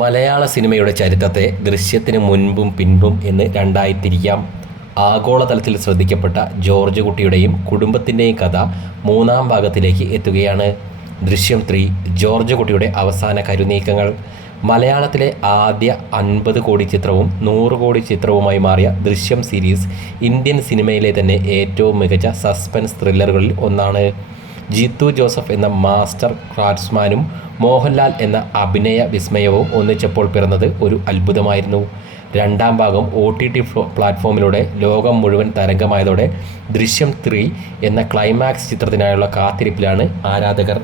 മലയാള സിനിമയുടെ ചരിത്രത്തെ ദൃശ്യത്തിന് മുൻപും പിൻപും എന്ന് രണ്ടായി തിരിക്കാം ആഗോളതലത്തിൽ ശ്രദ്ധിക്കപ്പെട്ട ജോർജ് കുട്ടിയുടെയും കുടുംബത്തിന്റെയും കഥ മൂന്നാം ഭാഗത്തിലേക്ക് എത്തുകയാണ്. ദൃശ്യം ത്രീ ജോർജ് കുട്ടിയുടെ അവസാന കരുനീക്കങ്ങൾ. മലയാളത്തിലെ ആദ്യ അൻപത് കോടി ചിത്രവും നൂറ് കോടി ചിത്രവുമായി മാറിയ ദൃശ്യം സീരീസ് ഇന്ത്യൻ സിനിമയിലെ തന്നെ ഏറ്റവും മികച്ച സസ്പെൻസ് ത്രില്ലറുകളിൽ ഒന്നാണ്. ജീത്തു ജോസഫ് എന്ന മാസ്റ്റർ ക്രാഫ്റ്റ്സ്മാനും മോഹൻലാൽ എന്ന അഭിനയ വിസ്മയവും ഒന്നിച്ചപ്പോൾ പിറന്നത് ഒരു അത്ഭുതമായിരുന്നു. രണ്ടാം ഭാഗം ഒ ടി ടി പ്ലാറ്റ്ഫോമിലൂടെ ലോകം മുഴുവൻ തരംഗമായതോടെ ദൃശ്യം ത്രീ എന്ന ക്ലൈമാക്സ് ചിത്രത്തിനായുള്ള കാത്തിരിപ്പിലാണ് ആരാധകർ.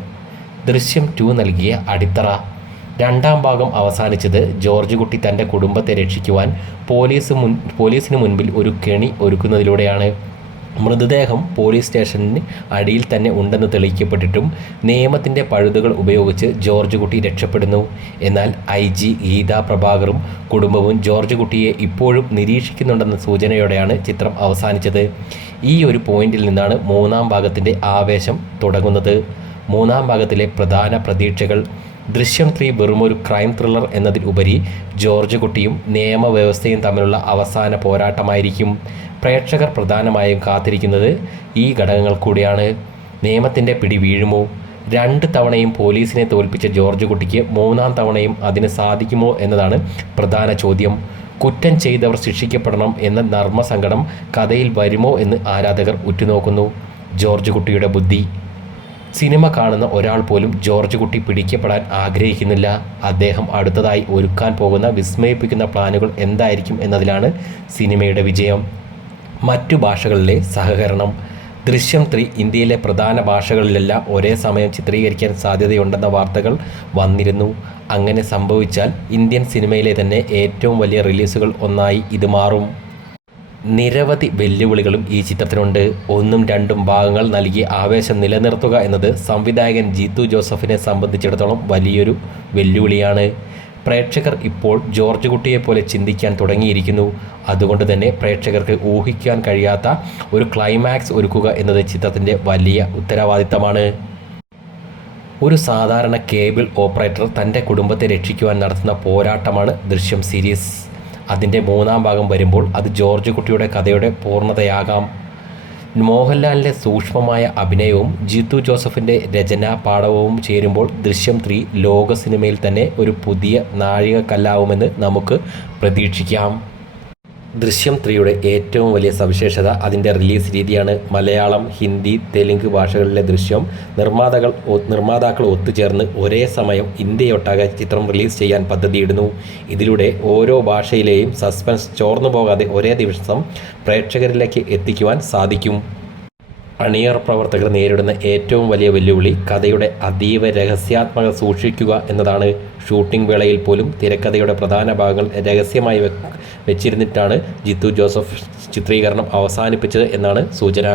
ദൃശ്യം ടു നൽകിയ അടിത്തറ. രണ്ടാം ഭാഗം അവസാനിച്ചത് ജോർജ് കുട്ടി തന്റെ കുടുംബത്തെ രക്ഷിക്കുവാൻ പോലീസ് മുൻ പോലീസിന് മുൻപിൽ ഒരു കെണി ഒരുക്കുന്നതിലൂടെയാണ്. മൃതദേഹം പോലീസ് സ്റ്റേഷന് അടിയിൽ തന്നെ ഉണ്ടെന്ന് തെളിയിക്കപ്പെട്ടിട്ടും നിയമത്തിന്റെ പഴുതുകൾ ഉപയോഗിച്ച് ജോർജ് കുട്ടി രക്ഷപ്പെടുന്നു. എന്നാൽ ഐ ജി ഗീതാ പ്രഭാകറും കുടുംബവും ജോർജ് കുട്ടിയെ ഇപ്പോഴും നിരീക്ഷിക്കുന്നുണ്ടെന്ന സൂചനയോടെയാണ് ചിത്രം അവസാനിച്ചത്. ഈ ഒരു പോയിന്റിൽ നിന്നാണ് മൂന്നാം ഭാഗത്തിന്റെ ആവേശം തുടങ്ങുന്നത്. മൂന്നാം ഭാഗത്തിലെ പ്രധാന പ്രതീക്ഷകൾ. ദൃശ്യം ത്രീ വെറുമൊരു ക്രൈം ത്രില്ലർ എന്നതിൽ ഉപരി ജോർജ് കുട്ടിയും നിയമവ്യവസ്ഥയും തമ്മിലുള്ള അവസാന പോരാട്ടമായിരിക്കും. പ്രേക്ഷകർ പ്രധാനമായും കാത്തിരിക്കുന്നത് ഈ ഘടകങ്ങൾ കൂടിയാണ്. നിയമത്തിന്റെ പിടി വീഴുമോ? രണ്ട് തവണയും പോലീസിനെ തോൽപ്പിച്ച ജോർജ് കുട്ടിക്ക് മൂന്നാം തവണയും അതിന് സാധിക്കുമോ എന്നതാണ് പ്രധാന ചോദ്യം. കുറ്റം ചെയ്തവർ ശിക്ഷിക്കപ്പെടണം എന്ന നർമ്മസങ്കടം കഥയിൽ വരുമോ എന്ന് ആരാധകർ ഉറ്റുനോക്കുന്നു. ജോർജ് കുട്ടിയുടെ ബുദ്ധി. സിനിമ കാണുന്ന ഒരാൾ പോലും ജോർജ് കുട്ടി പിടിക്കപ്പെടാൻ ആഗ്രഹിക്കുന്നില്ല. അദ്ദേഹം അടുത്തതായി ഒരുക്കാൻ പോകുന്ന വിസ്മയിപ്പിക്കുന്ന പ്ലാനുകൾ എന്തായിരിക്കും എന്നതിലാണ് സിനിമയുടെ വിജയം. മറ്റു ഭാഷകളിലെ സഹകരണം. ദൃശ്യം ത്രീ ഇന്ത്യയിലെ പ്രധാന ഭാഷകളിലെല്ലാം ഒരേ സമയം ചിത്രീകരിക്കാൻ സാധ്യതയുണ്ടെന്ന വാർത്തകൾ വന്നിരുന്നു. അങ്ങനെ സംഭവിച്ചാൽ ഇന്ത്യൻ സിനിമയിലെ തന്നെ ഏറ്റവും വലിയ റിലീസുകൾ ഒന്നായി ഇത് മാറും. നിരവധി വെല്ലുവിളികളും ഈ ചിത്രത്തിനുണ്ട്. ഒന്നും രണ്ടും ഭാഗങ്ങൾ നൽകി ആവേശം നിലനിർത്തുക എന്നത് സംവിധായകൻ ജീത്തു ജോസഫിനെ സംബന്ധിച്ചിടത്തോളം വലിയൊരു വെല്ലുവിളിയാണ്. പ്രേക്ഷകർ ഇപ്പോൾ ജോർജ് കുട്ടിയെ പോലെ ചിന്തിക്കാൻ തുടങ്ങിയിരിക്കുന്നു. അതുകൊണ്ട് തന്നെ പ്രേക്ഷകർക്ക് ഊഹിക്കാൻ കഴിയാത്ത ഒരു ക്ലൈമാക്സ് ഒരുക്കുക എന്നത് ചിത്രത്തിന്റെ വലിയ ഉത്തരവാദിത്തമാണ്. ഒരു സാധാരണ കേബിൾ ഓപ്പറേറ്റർ തന്റെ കുടുംബത്തെ രക്ഷിക്കുവാൻ നടത്തുന്ന പോരാട്ടമാണ് ദൃശ്യം സീരീസ്. അതിന്റെ മൂന്നാം ഭാഗം വരുമ്പോൾ അത് ജോർജ് കുട്ടിയുടെ കഥയുടെ പൂർണതയാകാം. മോഹൻലാലിന്റെ സൂക്ഷ്മമായ അഭിനയവും ജിത്തു ജോസഫിന്റെ രചനാ പാഠവും ചേരുമ്പോൾ ദൃശ്യം ത്രീ ലോക സിനിമയിൽ തന്നെ ഒരു പുതിയ നാഴികക്കല്ലാവുമെന്ന് നമുക്ക് പ്രതീക്ഷിക്കാം. ദൃശ്യം ത്രീയുടെ ഏറ്റവും വലിയ സവിശേഷത അതിന്റെ റിലീസ് രീതിയാണ്. മലയാളം ഹിന്ദി തെലുങ്ക് ഭാഷകളിലെ ദൃശ്യം. നിർമ്മാതാക്കൾ നിർമ്മാതാക്കൾ ഒത്തുചേർന്ന് ഒരേ സമയം ഇന്ത്യയൊട്ടാകെ ചിത്രം റിലീസ് ചെയ്യാൻ പദ്ധതിയിടുന്നു. ഇതിലൂടെ ഓരോ ഭാഷയിലെയും സസ്പെൻസ് ചോർന്നു പോകാതെ ഒരേ ദിവസം പ്രേക്ഷകരിലേക്ക് എത്തിക്കുവാൻ സാധിക്കും. അണിയർ പ്രവർത്തകർ നേരിടുന്ന ഏറ്റവും വലിയ വെല്ലുവിളി കഥയുടെ അതീവ രഹസ്യാത്മക സൂക്ഷിക്കുക എന്നതാണ്. ഷൂട്ടിംഗ് വേളയിൽ പോലും തിരക്കഥയുടെ പ്രധാന ഭാഗങ്ങൾ രഹസ്യമായി വെച്ചിരുന്നിട്ടാണ് ജിത്തു ജോസഫ് ചിത്രീകരണം അവസാനിപ്പിച്ചത് എന്നാണ് സൂചന.